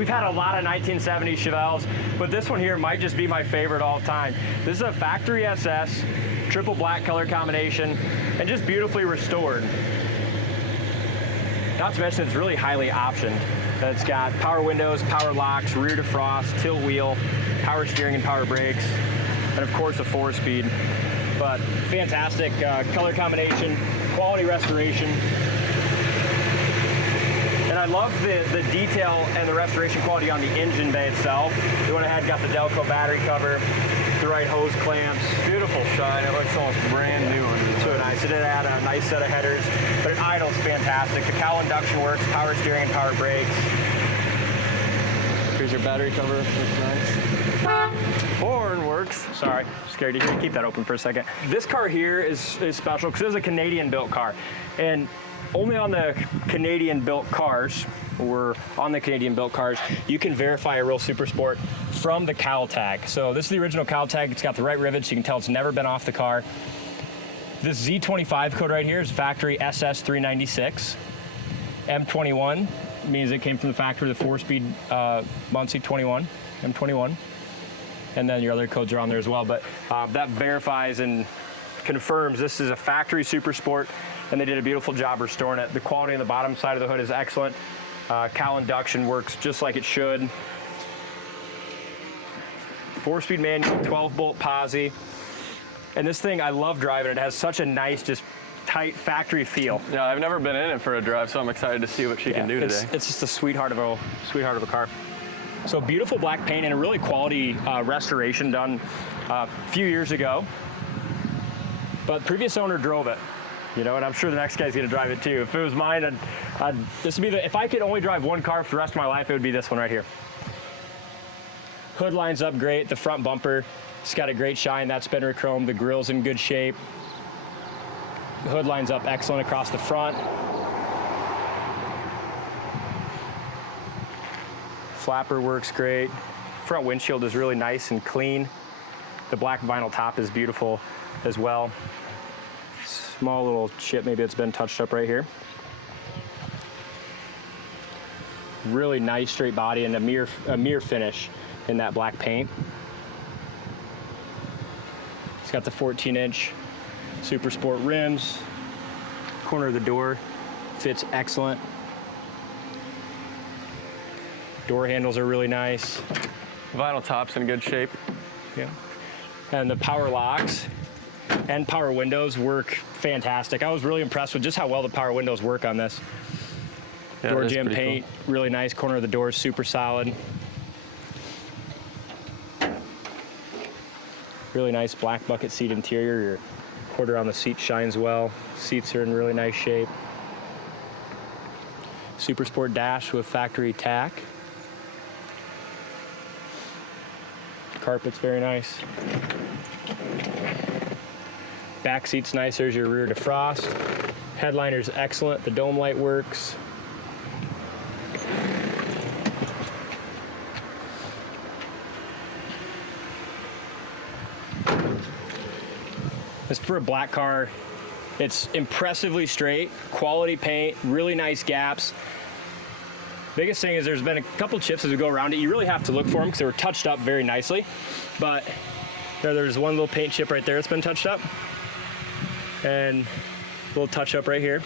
We've had a lot of 1970s Chevelles, but this one here might just be my favorite all time. This is a factory SS, triple black color combination, and just beautifully restored. Not to mention it's really highly optioned. It's got power windows, power locks, rear defrost, tilt wheel, power steering and power brakes, and of course a 4-speed. But fantastic color combination, quality restoration. And I love the detail and the restoration quality on the engine bay itself. We went ahead and got the Delco battery cover, the right hose clamps. Beautiful shine, it looks almost brand new. So nice. It did add a nice set of headers, but it idles fantastic. The Cowl induction works, power steering and power brakes. Here's your battery cover, looks nice. Horn works. Sorry, scared you. Keep that open for a second. This car here is special because it's a Canadian-built car. And only on the Canadian-built cars, or on the Canadian-built cars, you can verify a real Super Sport from the Cowl tag. So this is the original Cowl tag. It's got the right rivets. You can tell it's never been off the car. This Z25 code right here is factory SS 396. M21 means it came from the factory, the 4-speed Muncie 21, M21. And then your other codes are on there as well. But that verifies and confirms this is a factory Super Sport, and they did a beautiful job restoring it. The quality on the bottom side of the hood is excellent. Cowl induction works just like it should. 4-speed manual, 12-bolt Posi. And this thing, I love driving. It has such a nice, just tight factory feel. Yeah, I've never been in it for a drive, so I'm excited to see what she can do today. It's just a sweetheart of a car. So beautiful black paint and a really quality restoration done a few years ago. But previous owner drove it, you know, and I'm sure the next guy's gonna drive it too. If it was mine, this would be if I could only drive one car for the rest of my life, it would be this one right here. Hood lines up great, the front bumper, it's got a great shine, that's been re-chromed, the grill's in good shape. The hood lines up excellent across the front. Flapper works great. Front windshield is really nice and clean. The black vinyl top is beautiful as well. Small little chip, maybe it's been touched up right here. Really nice straight body and a mirror finish in that black paint. It's got the 14-inch Super Sport rims. Corner of the door fits excellent. Door handles are really nice. Vinyl top's in good shape. Yeah. And the power locks and power windows work fantastic. I was really impressed with just how well the power windows work on this. Yeah, door jamb paint, cool. Really nice. Corner of the door is super solid. Really nice black bucket seat interior. Your quarter on the seat shines well. Seats are in really nice shape. Super Sport dash with factory tack. Carpet's very nice. Back seat's nice. There's your rear defrost. Headliner's excellent. The dome light works. As for a black car, it's impressively straight, quality paint, really nice gaps. Biggest thing is there's been a couple chips as we go around it. You really have to look for them because they were touched up very nicely. But there's one little paint chip right there that's been touched up. And a little touch up right here.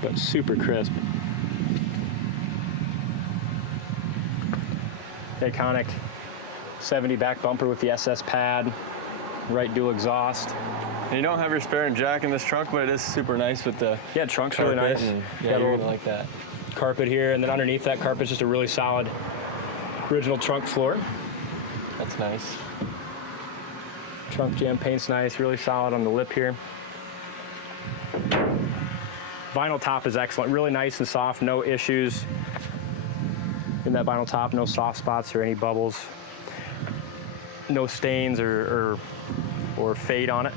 But super crisp. Iconic 70 back bumper with the SS pad, right dual exhaust. And you don't have your spare and jack in this trunk, but it is super nice with the trunk's really nice. Yeah, you really like that. Carpet here, and then underneath that carpet's just a really solid original trunk floor. That's nice. Trunk jam paint's nice, really solid on the lip here. Vinyl top is excellent, really nice and soft, no issues in that vinyl top, no soft spots or any bubbles, no stains or fade on it.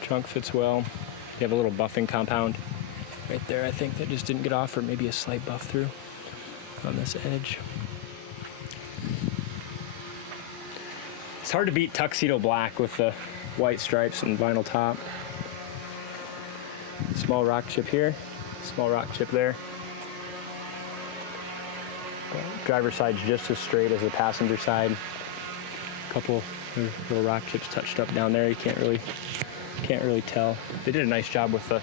Trunk fits well. You have a little buffing compound right there, I think, that just didn't get off, or maybe a slight buff through on this edge. hard to beat Tuxedo black with the white stripes and vinyl top. Small rock chip here, small rock chip there. Driver's side's just as straight as the passenger side. Couple little rock chips touched up down there. You can't really tell. They did a nice job with the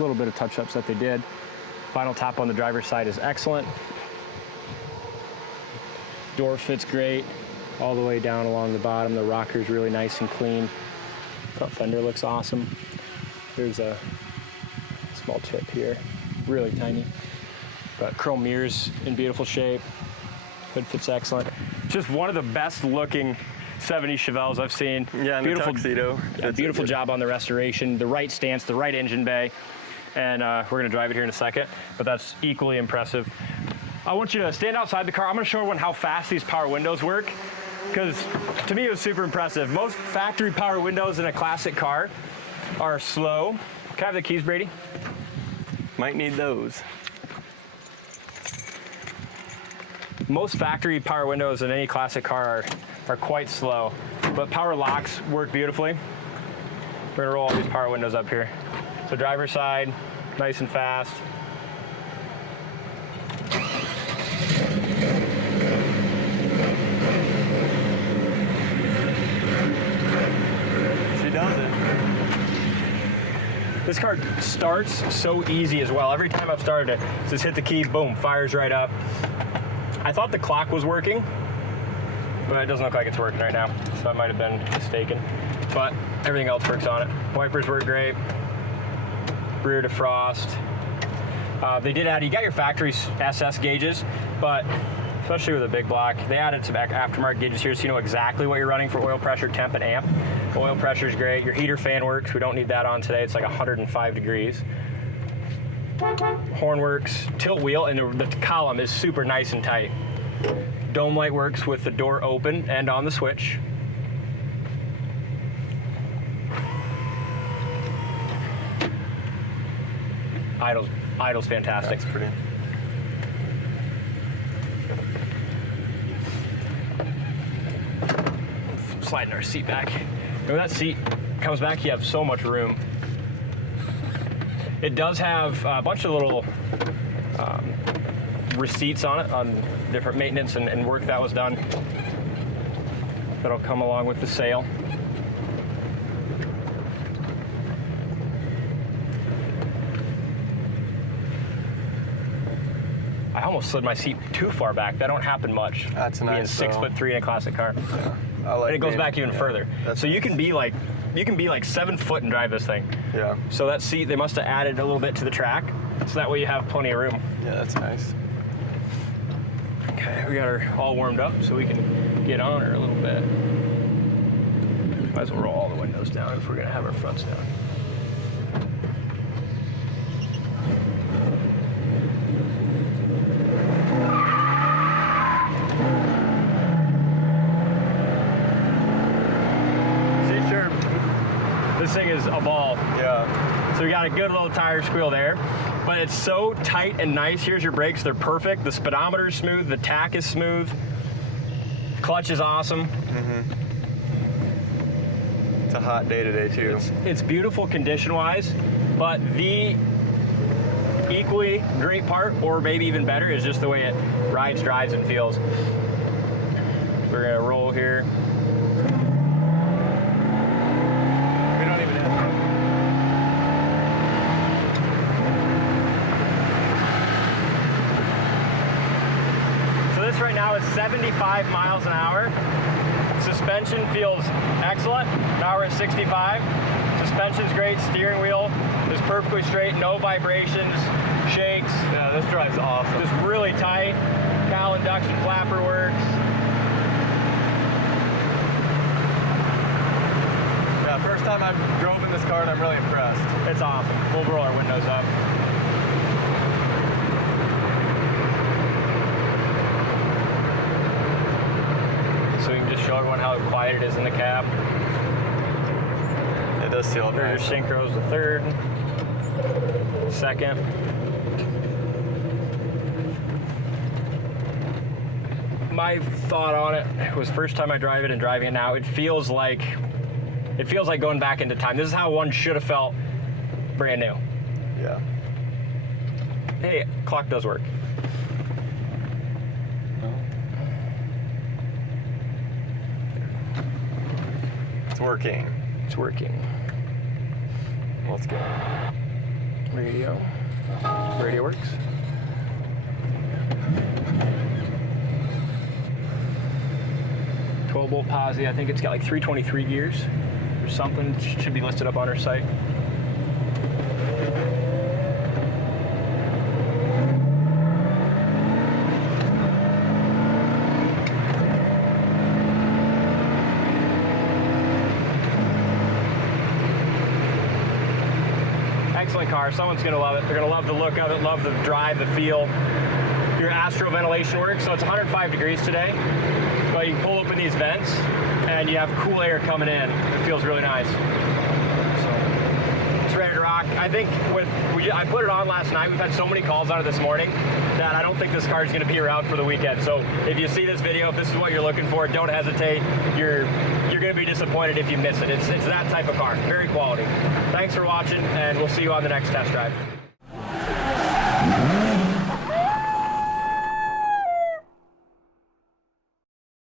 little bit of touch-ups that they did. Vinyl top on the driver's side is excellent. Door fits great all the way down along the bottom. The rocker's really nice and clean. Front fender looks awesome. There's a small chip here, really tiny. But chrome mirrors in beautiful shape. Hood fits excellent. Just one of the best looking 70 Chevelles I've seen. Yeah, and beautiful, the Tuxedo. Yeah, beautiful job on the restoration, the right stance, the right engine bay. And we're gonna drive it here in a second, but that's equally impressive. I want you to stand outside the car. I'm gonna show everyone how fast these power windows work, because to me it was super impressive. Most factory power windows in a classic car are slow. Can I have the keys, Brady? Might need those. Most factory power windows in any classic car are quite slow, but power locks work beautifully. We're gonna roll all these power windows up here. So driver's side, nice and fast. She does it. This car starts so easy as well. Every time I've started it, just hit the key, boom, fires right up. I thought the clock was working, but it doesn't look like it's working right now, so I might have been mistaken. But everything else works on it. Wipers work great. Rear defrost. They did add, you got your factory SS gauges, but especially with a big block, they added some aftermarket gauges here so you know exactly what you're running for oil pressure, temp, and amp. The oil pressure is great. Your heater fan works. We don't need that on today. It's like 105 degrees. Horn works. Tilt wheel, and the column is super nice and tight. Dome light works with the door open and on the switch. Idle's fantastic. That's pretty. Sliding our seat back. And when that seat comes back, you have so much room. It does have a bunch of little receipts on it, on different maintenance and work that was done. That'll come along with the sale. I almost slid my seat too far back. That don't happen much. That's nice. Being 6'3" in a classic car. Yeah. I like and it goes back even further. So you can be like 7 foot and drive this thing. Yeah. So that seat, they must have added a little bit to the track, so that way you have plenty of room. Yeah, that's nice. Okay, we got her all warmed up, so we can get on her a little bit. Might as well roll all the windows down if we're gonna have our fronts down. This thing is a ball. Yeah. So we got a good little tire squeal there, but it's so tight and nice. Here's your brakes, they're perfect. The speedometer is smooth, the tack is smooth. Clutch is awesome. Mm-hmm. It's a hot day today too. It's beautiful condition-wise, but the equally great part, or maybe even better, is just the way it rides, drives, and feels. We're gonna roll here. Right now it's 75 miles an hour. Suspension feels excellent. Now we're at 65. Suspension's great. Steering wheel is perfectly straight. No vibrations, shakes. Yeah, this drives awesome. Just really tight. Cowl induction flapper works. Yeah, first time I've drove in this car and I'm really impressed. It's awesome. We'll roll our windows up. Show everyone how quiet it is in the cab. It does feel nice. Rear synchros, the third, second. my thought on it was first time I drive it and driving it now, it feels like going back into time. This is how one should have felt brand new. Yeah. Hey, clock does work. It's working. It's working. Let's go. Radio. Radio works. Bolt Posi. I think it's got like 323 gears or something. It should be listed up on our site. Excellent car. Someone's going to love it. They're going to love the look of it, love the drive, the feel. Your Astro ventilation works. So it's 105 degrees today. But you can pull open these vents and you have cool air coming in. It feels really nice. So it's ready to rock. I think I put it on last night. We've had so many calls on it this morning that I don't think this car is going to be around for the weekend. So if you see this video, if this is what you're looking for, don't hesitate. You're going to be disappointed if you miss it. It's that type of car. Very quality. Thanks for watching, and we'll see you on the next test drive.